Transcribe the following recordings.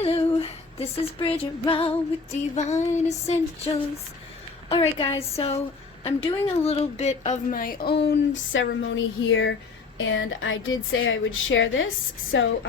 Hello, this is Bridget Rau with Divine Essentials. Alright guys, so I'm doing a little bit of my own ceremony here, and I did say I would share this. So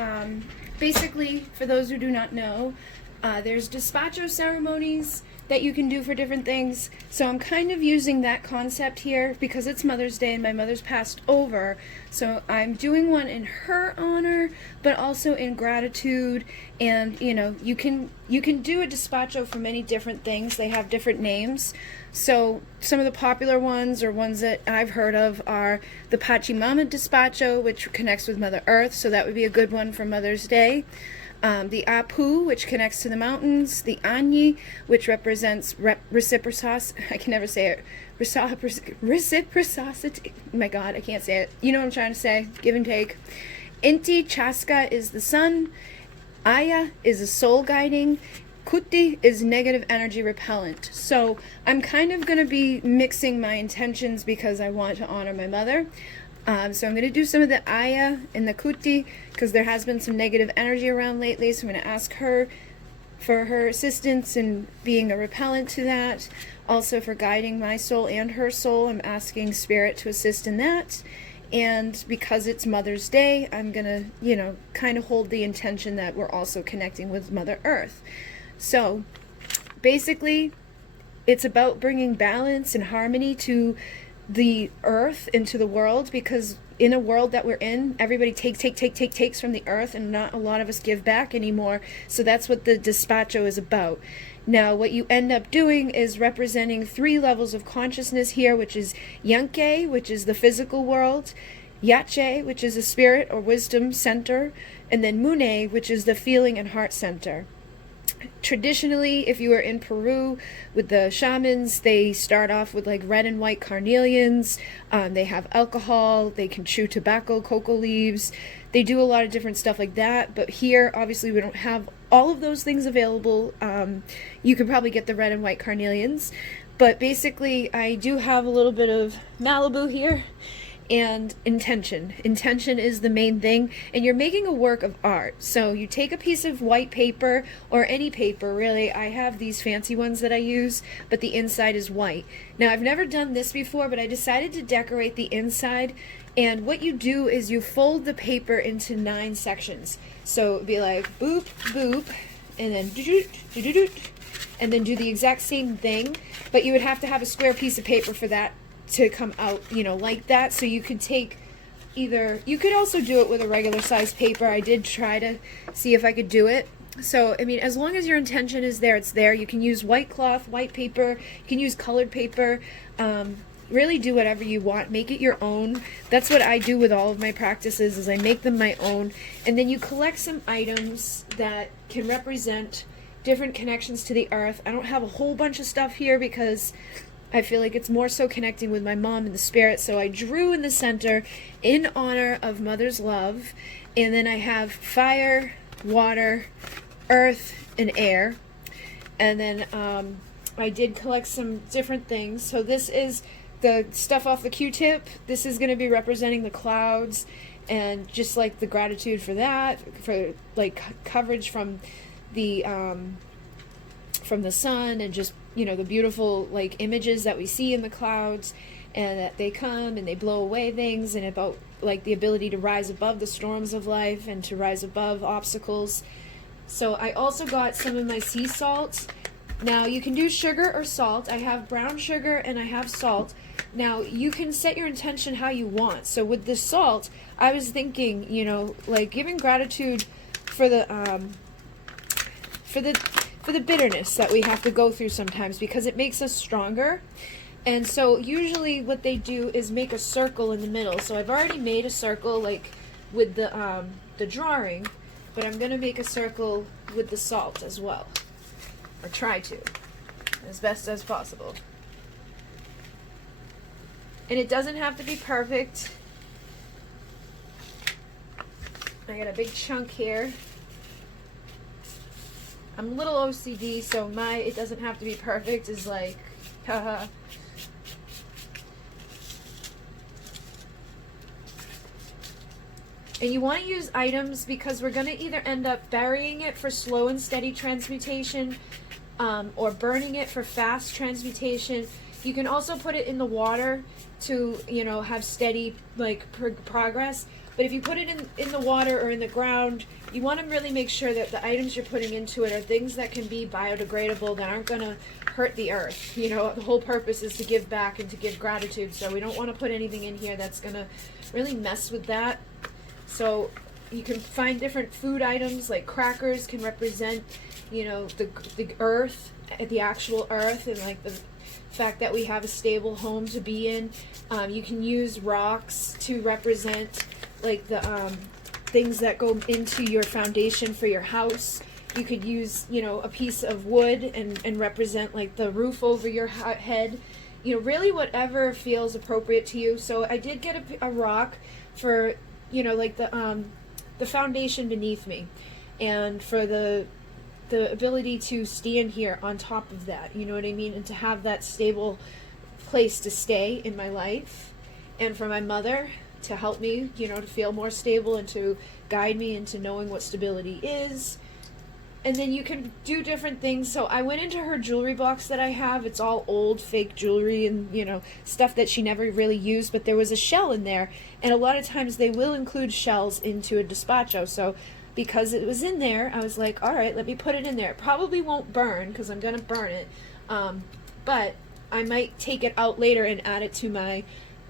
basically, for those who do not know, there's Despacho ceremonies that you can do for different things. So I'm kind of using that concept here because it's Mother's Day and my mother's passed over. So I'm doing one in her honor, but also in gratitude. And you know, you can do a despacho for many different things. They have different names. So some of the popular ones, or ones that I've heard of, are the Pachamama despacho, which connects with Mother Earth. So that would be a good one for Mother's Day. The Apu, which connects to the mountains. The Anyi, which represents reciprocity. I can never say it. Reciprocity. My God, I can't say it. You know what I'm trying to say. Give and take. Inti Chaska is the sun. Aya is a soul guiding. Kuti is negative energy repellent. So I'm kind of going to be mixing my intentions because I want to honor my mother. So I'm going to do some of the Aya and the Kuti because there has been some negative energy around lately. So I'm going to ask her for her assistance in being a repellent to that. Also for guiding my soul and her soul, I'm asking Spirit to assist in that. And because it's Mother's Day, I'm going to, you know, kind of hold the intention that we're also connecting with Mother Earth. So basically, it's about bringing balance and harmony to the earth, into the world, because in a world that we're in, everybody takes from the earth, and not a lot of us give back anymore. So that's what the despacho is about. Now what you end up doing is representing 3 levels of consciousness here, which is Yanke, which is the physical world, Yache, which is a spirit or wisdom center, and then Munay, which is the feeling and heart center. Traditionally, if you are in Peru with the shamans, they start off with like red and white carnelians. They have alcohol. They can chew tobacco, cocoa leaves. They do a lot of different stuff like that. But here, obviously, we don't have all of those things available. You could probably get the red and white carnelians. But basically, I do have a little bit of Malibu here. And intention. Intention is the main thing, and you're making a work of art. So you take a piece of white paper, or any paper really. I have these fancy ones that I use, but the inside is white. Now I've never done this before, but I decided to decorate the inside, and what you do is you fold the paper into 9 sections. So it'd be like boop, boop, and then do-do-do-do-do, and then do the exact same thing, but you would have to have a square piece of paper for that to come out, you know, like that. So you could take either, you could also do it with a regular size paper. I did try to see if I could do it. So I mean, as long as your intention is there, it's there. You can use white cloth, white paper, you can use colored paper. Really do whatever you want, make it your own. That's what I do with all of my practices, is I make them my own, and then you collect some items that can represent different connections to the earth. I don't have a whole bunch of stuff here because I feel like it's more so connecting with my mom and the spirit. So I drew in the center in honor of Mother's love. And then I have fire, water, earth, and air. And then I did collect some different things. So this is the stuff off the Q-tip. This is going to be representing the clouds, and just like the gratitude for that, for like coverage from the sun, and just, you know, the beautiful like images that we see in the clouds, and that they come and they blow away things, and about like the ability to rise above the storms of life and to rise above obstacles. So I also got some of my sea salt. Now you can do sugar or salt. I have brown sugar and I have salt. Now you can set your intention how you want. So with the salt, I was thinking, you know, like giving gratitude for the bitterness that we have to go through sometimes, because it makes us stronger. And so usually what they do is make a circle in the middle. So I've already made a circle like with the drawing, but I'm going to make a circle with the salt as well, or try to, as best as possible. And it doesn't have to be perfect. I got a big chunk here. I'm a little OCD, so it doesn't have to be perfect is like, haha. And you want to use items because we're going to either end up burying it for slow and steady transmutation, or burning it for fast transmutation. You can also put it in the water to, you know, have steady like progress. But if you put it in the water or in the ground, you want to really make sure that the items you're putting into it are things that can be biodegradable, that aren't going to hurt the earth. You know, the whole purpose is to give back and to give gratitude. So we don't want to put anything in here that's going to really mess with that. So you can find different food items, like crackers can represent, you know, the earth, the actual earth, and like the fact that we have a stable home to be in. You can use rocks to represent like the things that go into your foundation for your house. You could use, you know, a piece of wood and represent like the roof over your head. You know, really whatever feels appropriate to you. So I did get a rock for, you know, like the foundation beneath me, and for the ability to stand here on top of that, you know what I mean, and to have that stable place to stay in my life, and for my mother to help me, you know, to feel more stable and to guide me into knowing what stability is. And then you can do different things. So I went into her jewelry box that I have. It's all old fake jewelry and, you know, stuff that she never really used, but there was a shell in there, and a lot of times they will include shells into a despacho. So because it was in there, I was like, all right, let me put it in there. It probably won't burn because I'm going to burn it, but I might take it out later and add it to my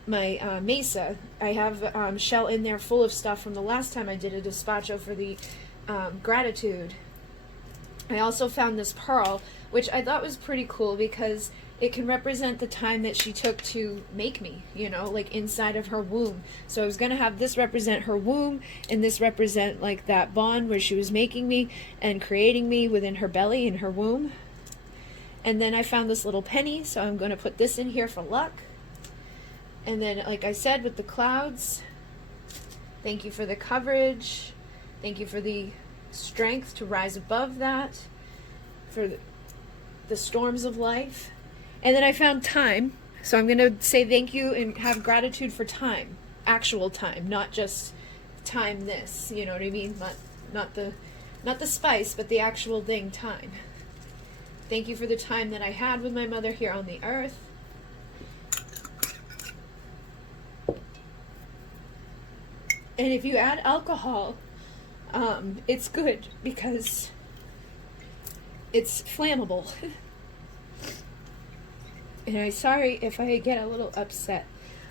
mesa. I have a shell in there full of stuff from the last time I did a despacho for the gratitude. I also found this pearl, which I thought was pretty cool because it can represent the time that she took to make me, you know, like inside of her womb. So I was going to have this represent her womb, and this represent like that bond where she was making me and creating me within her belly, in her womb. And then I found this little penny, so I'm going to put this in here for luck. And then, like I said, with the clouds, thank you for the coverage. Thank you for the strength to rise above that, for the storms of life. And then I found time, so I'm going to say thank you and have gratitude for time, actual time, not just time this, you know what I mean, not the spice, but the actual thing, time. Thank you for the time that I had with my mother here on the earth. And if you add alcohol, it's good because it's flammable. And I'm sorry if I get a little upset.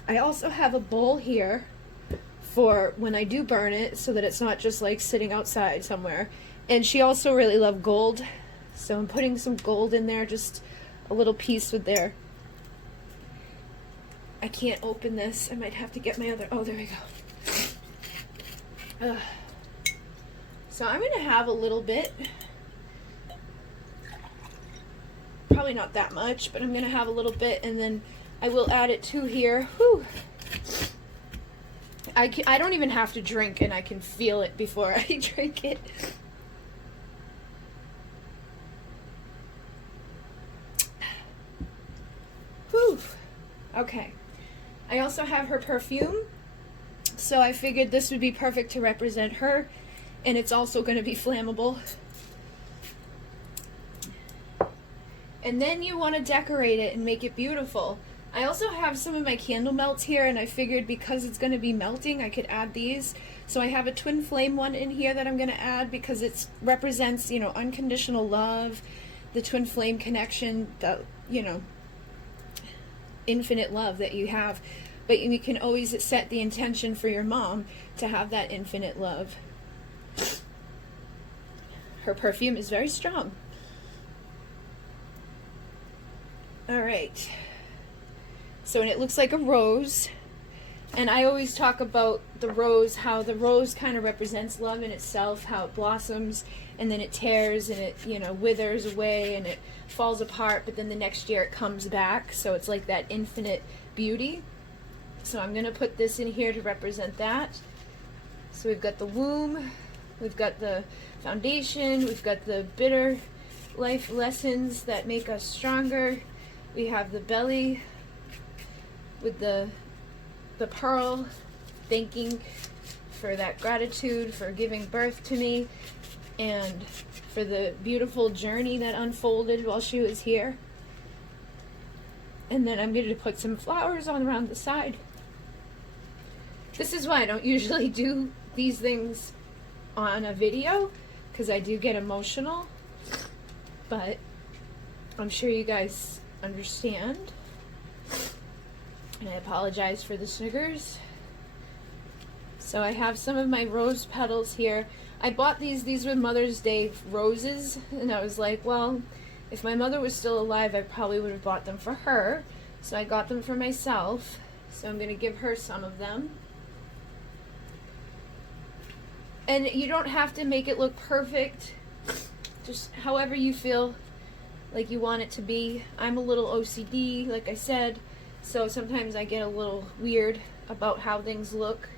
I also have a bowl here for when I do burn it, so that it's not just like sitting outside somewhere. And she also really loved gold, so I'm putting some gold in there, just a little piece with there. I can't open this. I might have to get my other, oh, there we go. So I'm going to have a little bit, probably not that much, but I'm going to have a little bit, and then I will add it to here. Whew. I don't even have to drink, and I can feel it before I drink it. Whew. Okay. I also have her perfume, so I figured this would be perfect to represent her. And it's also going to be flammable. And then you want to decorate it and make it beautiful. I also have some of my candle melts here, and I figured because it's going to be melting, I could add these. So I have a twin flame one in here that I'm going to add because it represents, you know, unconditional love, the twin flame connection, the, you know, infinite love that you have. But you can always set the intention for your mom to have that infinite love. Her perfume is very strong. All right. So, and it looks like a rose. And I always talk about the rose, how the rose kind of represents love in itself, how it blossoms and then it tears and it, you know, withers away and it falls apart, but then the next year it comes back. So it's like that infinite beauty. So I'm going to put this in here to represent that. So we've got the womb, we've got the foundation, we've got the bitter life lessons that make us stronger. We have the belly with the pearl, thanking for that gratitude for giving birth to me and for the beautiful journey that unfolded while she was here. And then I'm going to put some flowers on around the side. This is why I don't usually do these things on a video, because I do get emotional, but I'm sure you guys understand. And I apologize for the sniggers. So I have some of my rose petals here. I bought these were Mother's Day roses, and I was like, well, if my mother was still alive, I probably would have bought them for her. So I got them for myself. So I'm going to give her some of them. And you don't have to make it look perfect. Just however you feel like you want it to be. I'm a little OCD, like I said, so sometimes I get a little weird about how things look.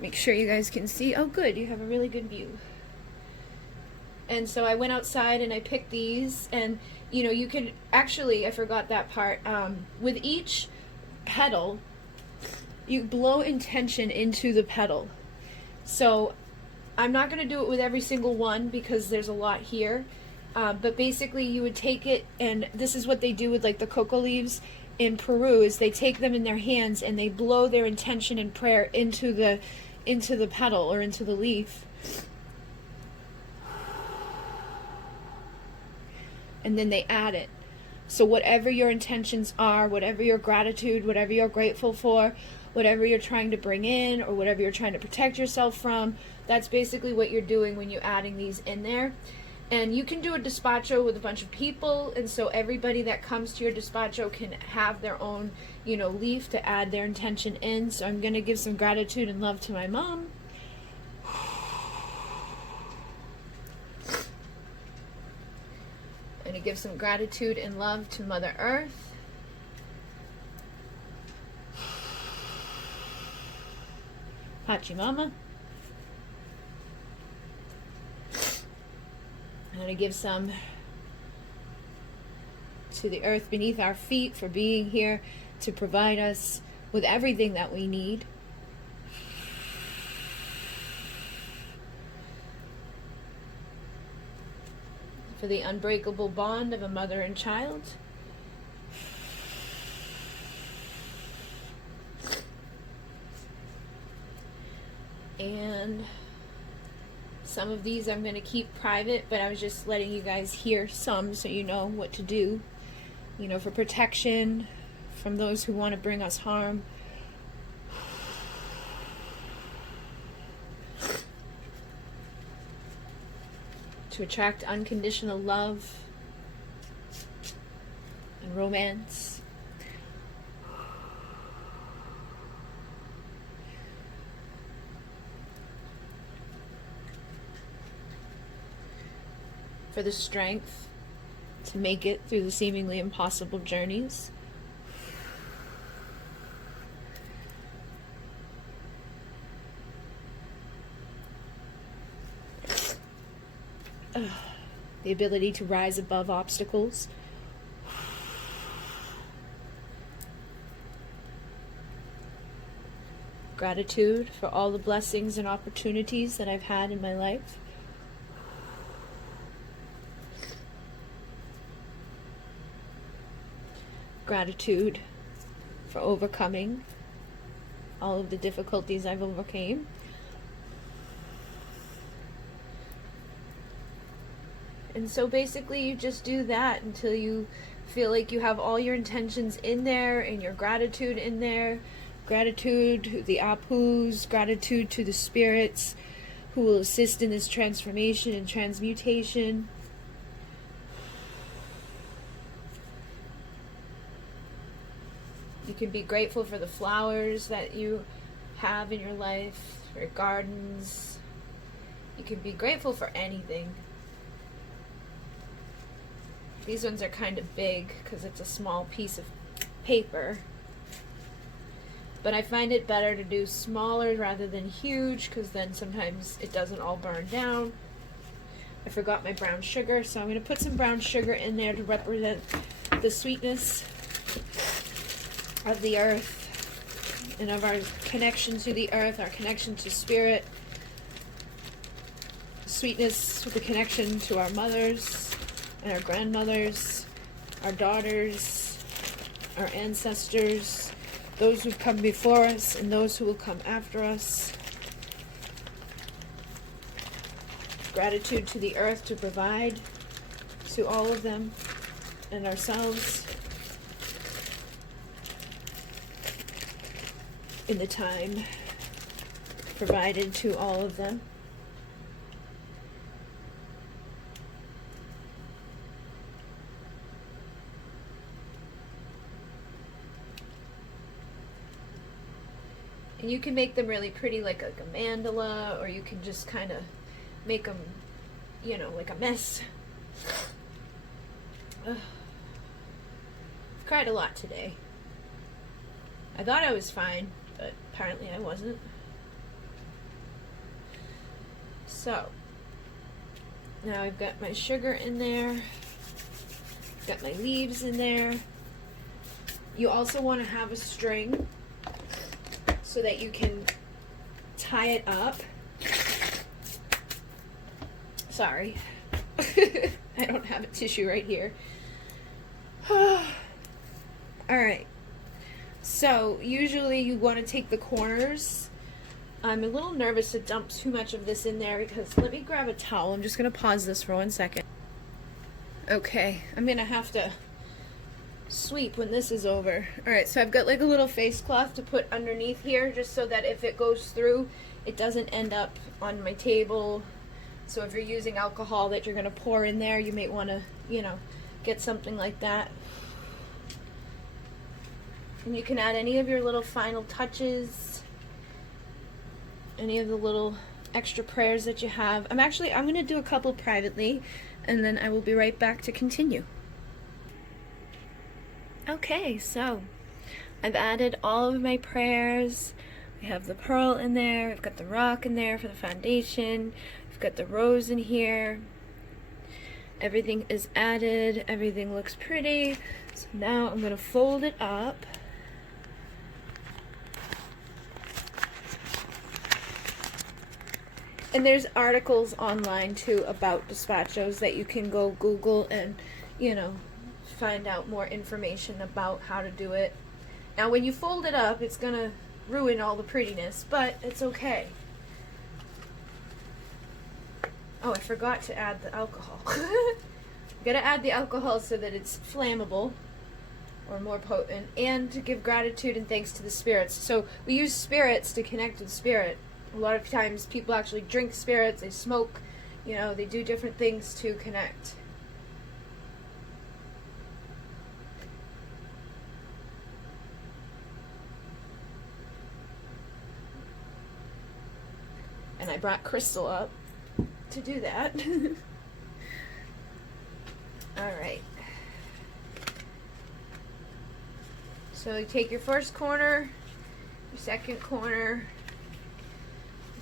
Make sure you guys can see. Oh, good, you have a really good view. And so I went outside and I picked these, and you know, you could actually, I forgot that part, with each petal, you blow intention into the petal. So I'm not going to do it with every single one because there's a lot here, but basically you would take it, and this is what they do with like the cocoa leaves in Peru, is they take them in their hands and they blow their intention and prayer into the petal or into the leaf. And then they add it. So whatever your intentions are, whatever your gratitude, whatever you're grateful for, whatever you're trying to bring in, or whatever you're trying to protect yourself from, that's basically what you're doing when you're adding these in there. And you can do a despacho with a bunch of people, and so everybody that comes to your despacho can have their own, you know, leaf to add their intention in. So I'm going to give some gratitude and love to my mom. I'm going to give some gratitude and love to Mother Earth. Pachamama. I'm going to give some to the earth beneath our feet for being here to provide us with everything that we need. For the unbreakable bond of a mother and child. And some of these I'm going to keep private, but I was just letting you guys hear some so you know what to do. You know, for protection from those who want to bring us harm. To attract unconditional love and romance. For the strength to make it through the seemingly impossible journeys. The ability to rise above obstacles. Gratitude for all the blessings and opportunities that I've had in my life. Gratitude for overcoming all of the difficulties I've overcame. And so basically you just do that until you feel like you have all your intentions in there and your gratitude in there. Gratitude to the Apus, gratitude to the spirits who will assist in this transformation and transmutation. You can be grateful for the flowers that you have in your life, your gardens. You can be grateful for anything. These ones are kind of big because it's a small piece of paper. But I find it better to do smaller rather than huge because then sometimes it doesn't all burn down. I forgot my brown sugar, so I'm going to put some brown sugar in there to represent the sweetness of the earth and of our connection to the earth, our connection to spirit, sweetness with the connection to our mothers and our grandmothers, our daughters, our ancestors, those who've come before us and those who will come after us. Gratitude to the earth to provide to all of them and ourselves in the time provided to all of them. And you can make them really pretty, like a mandala, or you can just kind of make them, you know, like a mess. Ugh. I've cried a lot today. I thought I was fine, but apparently I wasn't. So, now I've got my sugar in there. Got my leaves in there. You also want to have a string so that you can tie it up. Sorry. I don't have a tissue right here. Alright. So, usually you want to take the corners. I'm a little nervous to dump too much of this in there because, let me grab a towel. I'm just going to pause this for 1 second. Okay, I'm going to have to sweep when this is over. Alright, so I've got like a little face cloth to put underneath here just so that if it goes through, it doesn't end up on my table. So if you're using alcohol that you're going to pour in there, you may want to, you know, get something like that. And you can add any of your little final touches, any of the little extra prayers that you have. I'm going to do a couple privately, and then I will be right back to continue. Okay, so I've added all of my prayers. I have the pearl in there, I've got the rock in there for the foundation, I've got the rose in here. Everything is added, everything looks pretty. So now I'm going to fold it up. And there's articles online too about despachos that you can go Google and, you know, find out more information about how to do it. Now when you fold it up, it's going to ruin all the prettiness, but it's okay. Oh, I forgot to add the alcohol. Gotta add the alcohol so that it's flammable or more potent, and to give gratitude and thanks to the spirits. So we use spirits to connect with spirit. A lot of times people actually drink spirits, they smoke, you know, they do different things to connect. And I brought Crystal up to do that. Alright. So you take your first corner, your second corner,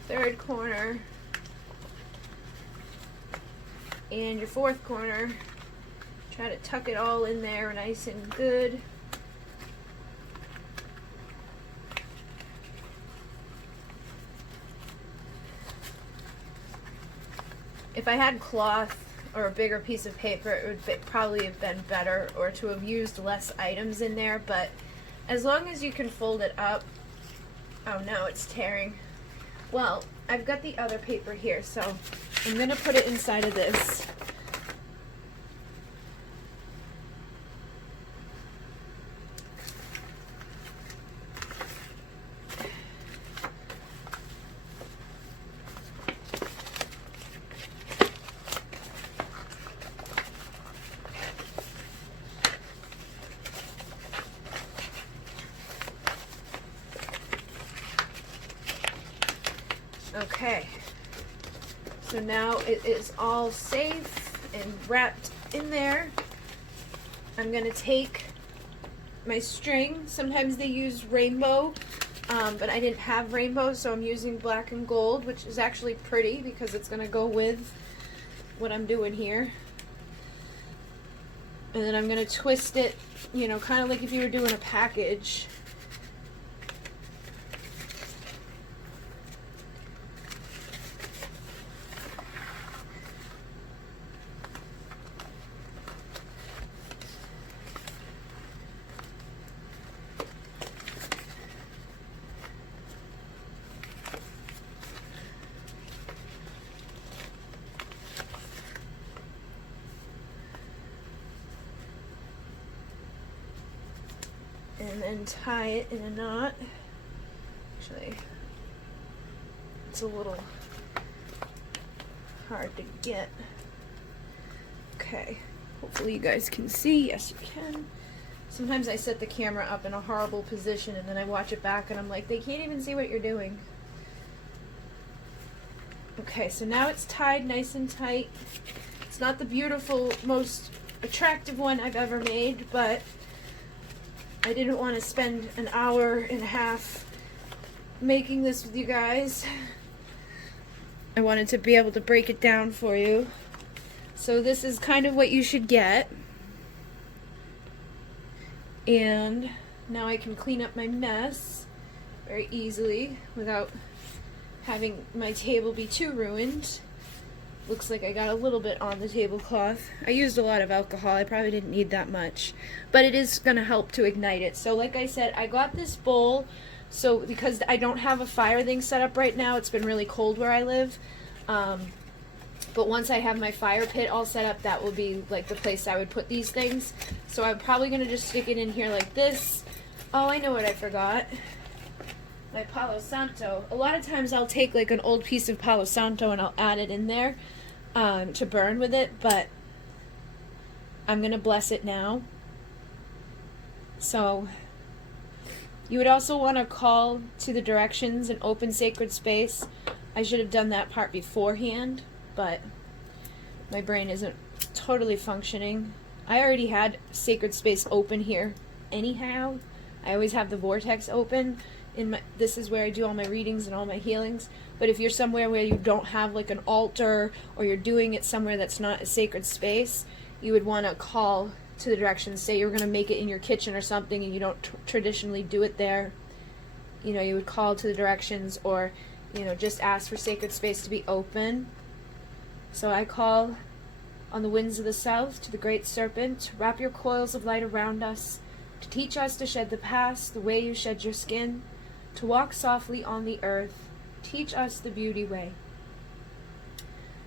third corner, and your fourth corner. Try to tuck it all in there nice and good. If I had cloth or a bigger piece of paper, it would probably have been better, or to have used less items in there, but as long as you can fold it up. Oh no, it's tearing. Well, I've got the other paper here, so I'm going to put it inside of this. Okay, so now it is all safe and wrapped in there. I'm going to take my string. Sometimes they use rainbow, but I didn't have rainbow, so I'm using black and gold, which is actually pretty because it's going to go with what I'm doing here. And then I'm going to twist it, you know, kind of like if you were doing a package. then tie it in a knot. Actually, it's a little hard to get. Okay, hopefully you guys can see. Yes, you can. Sometimes I set the camera up in a horrible position and then I watch it back and I'm like, they can't even see what you're doing. Okay, so now it's tied nice and tight. It's not the beautiful, most attractive one I've ever made, but I didn't want to spend an hour and a half making this with you guys. I wanted to be able to break it down for you. So this is kind of what you should get. And now I can clean up my mess very easily without having my table be too ruined. Looks like I got a little bit on the tablecloth. I used a lot of alcohol. I probably didn't need that much, but it is going to help to ignite it. So like I said, I got this bowl so because I don't have a fire thing set up right now. It's been really cold where I live. But once I have my fire pit all set up, that will be like the place I would put these things. So I'm probably going to just stick it in here like this. Oh, I know what I forgot. My Palo Santo. A lot of times I'll take like an old piece of Palo Santo and I'll add it in there to burn with it, but I'm going to bless it now. So you would also want to call to the directions and open sacred space. I should have done that part beforehand, but my brain isn't totally functioning. I already had sacred space open here anyhow. I always have the vortex open. This is where I do all my readings and all my healings. But if you're somewhere where you don't have like an altar, or you're doing it somewhere that's not a sacred space, you would want to call to the directions. Say you're going to make it in your kitchen or something and you don't traditionally do it there. You know, you would call to the directions, or, you know, just ask for sacred space to be open. So I call on the winds of the south to the great serpent, wrap your coils of light around us, to teach us to shed the past the way you shed your skin, to walk softly on the earth, teach us the beauty way.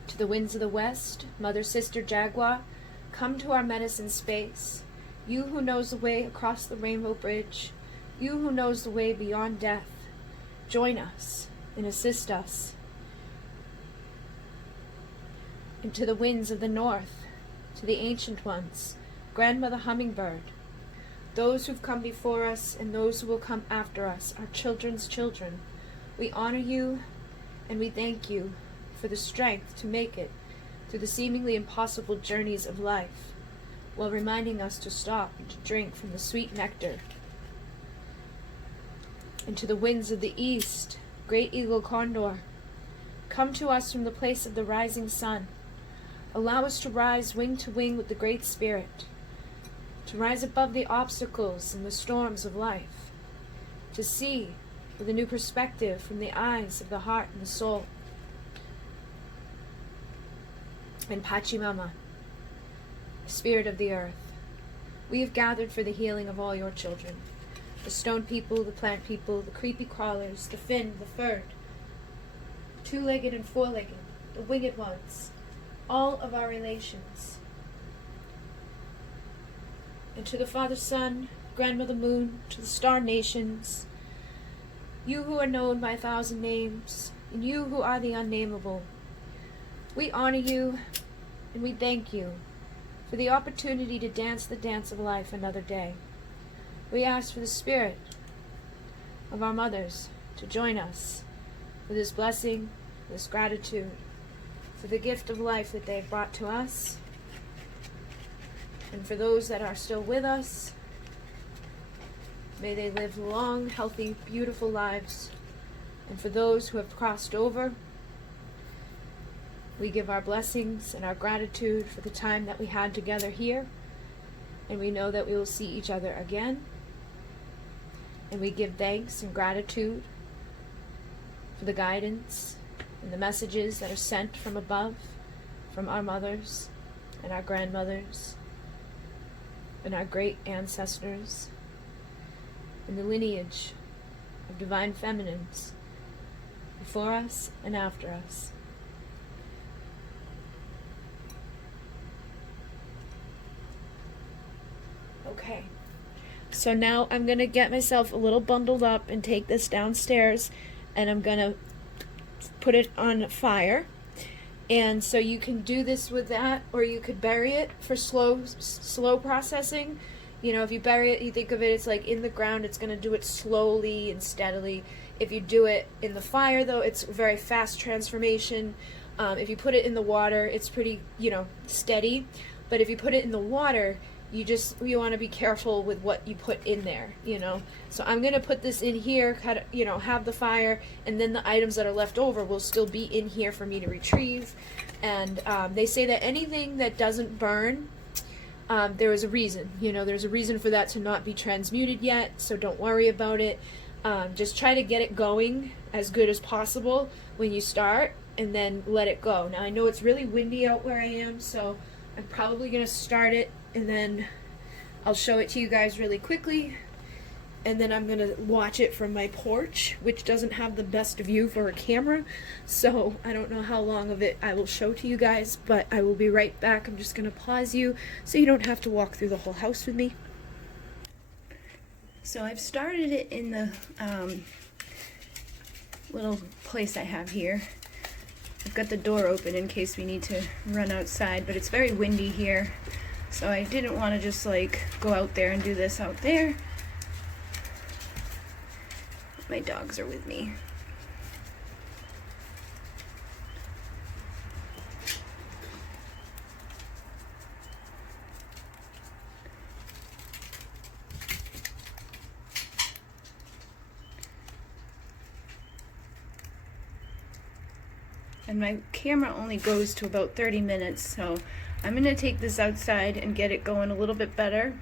To the winds of the west, mother, sister, jaguar, come to our medicine space. You who knows the way across the rainbow bridge, you who knows the way beyond death, join us and assist us. And to the winds of the north, to the ancient ones, grandmother hummingbird, those who've come before us and those who will come after us, our children's children, we honor you and we thank you for the strength to make it through the seemingly impossible journeys of life, while reminding us to stop and to drink from the sweet nectar. And to the winds of the east, great eagle condor, come to us from the place of the rising sun. Allow us to rise wing to wing with the Great Spirit, to rise above the obstacles and the storms of life, to see with a new perspective from the eyes of the heart and the soul. And Pachimama, Spirit of the earth, we have gathered for the healing of all your children, the stone people, the plant people, the creepy crawlers, the fin, the furred, two-legged and four-legged, the winged ones, all of our relations. And to the Father Sun, Grandmother Moon, to the star nations, you who are known by 1,000 names, and you who are the unnameable, we honor you and we thank you for the opportunity to dance the dance of life another day. We ask for the spirit of our mothers to join us for this blessing, this gratitude, for the gift of life that they have brought to us, and for those that are still with us, may they live long, healthy, beautiful lives. And for those who have crossed over, we give our blessings and our gratitude for the time that we had together here, and we know that we will see each other again. And we give thanks and gratitude for the guidance and the messages that are sent from above, from our mothers and our grandmothers and our great ancestors, and the lineage of divine feminines before us and after us. Okay, So now I'm going to get myself a little bundled up and take this downstairs, and I'm going to put it on fire. And so you can do this with that, or you could bury it for slow processing. You know, if you bury it, you think of it, it's like in the ground, it's going to do it slowly and steadily. If you do it in the fire, though, it's very fast transformation. If you put it in the water, it's pretty, steady. But if you put it in the water, you want to be careful with what you put in there, So I'm going to put this in here, have the fire, and then the items that are left over will still be in here for me to retrieve. And they say that anything that doesn't burn, there is a reason. There's a reason for that to not be transmuted yet, so don't worry about it. Just try to get it going as good as possible when you start, and then let it go. Now I know it's really windy out where I am, so I'm probably going to start it, and then I'll show it to you guys really quickly, and then I'm going to watch it from my porch, which doesn't have the best view for a camera, so I don't know how long of it I will show to you guys, but I will be right back. I'm just going to pause you so you don't have to walk through the whole house with me. So I've started it in the little place I have here. I've got the door open in case we need to run outside, but it's very windy here, so I didn't want to just like go out there and do this out there. My dogs are with me. And my camera only goes to about 30 minutes, so I'm going to take this outside and get it going a little bit better.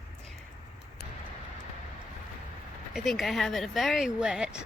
I think I have it very wet.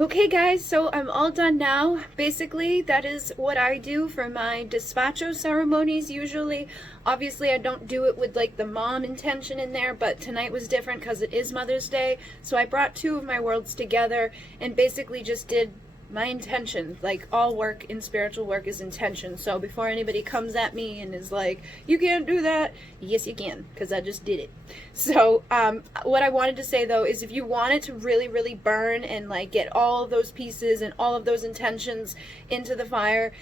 Okay guys, so I'm all done now. Basically, that is what I do for my despacho ceremonies usually. Obviously, I don't do it with like the mom intention in there, but tonight was different because it is Mother's Day. So I brought two of my worlds together and basically just did my intention. Like, all work in spiritual work is intention. So before anybody comes at me and is like, you can't do that, yes you can, because I just did it. So what I wanted to say though is, if you want it to really, really burn and like get all of those pieces and all of those intentions into the fire,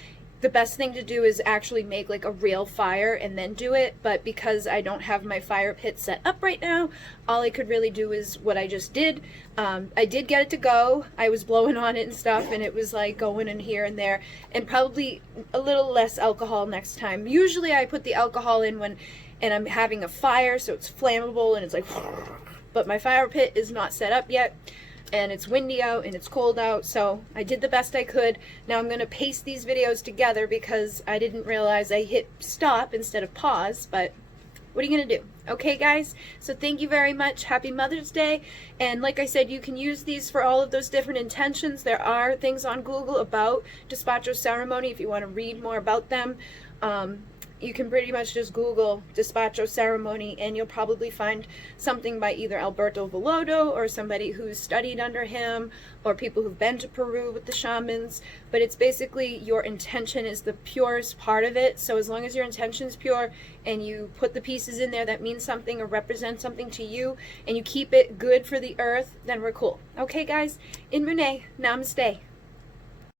the best thing to do is actually make like a real fire and then do it. But because I don't have my fire pit set up right now, all I could really do is what I just did. I did get it to go. I was blowing on it and stuff, and it was like going in here and there, and probably a little less alcohol next time. Usually I put the alcohol in when I'm having a fire, so it's flammable and it's like, but my fire pit is not set up yet. And it's windy out and it's cold out, so I did the best I could. Now I'm going to paste these videos together because I didn't realize I hit stop instead of pause, but what are you going to do? Okay guys, so thank you very much. Happy Mother's Day. And like I said, you can use these for all of those different intentions. There are things on Google about Despacho Ceremony if you want to read more about them. You can pretty much just Google Despacho Ceremony and you'll probably find something by either Alberto Villoldo or somebody who's studied under him, or people who've been to Peru with the shamans. But it's basically your intention is the purest part of it. So as long as your intention is pure and you put the pieces in there that mean something or represent something to you, and you keep it good for the earth, then we're cool. Okay guys, in Munay, Namaste.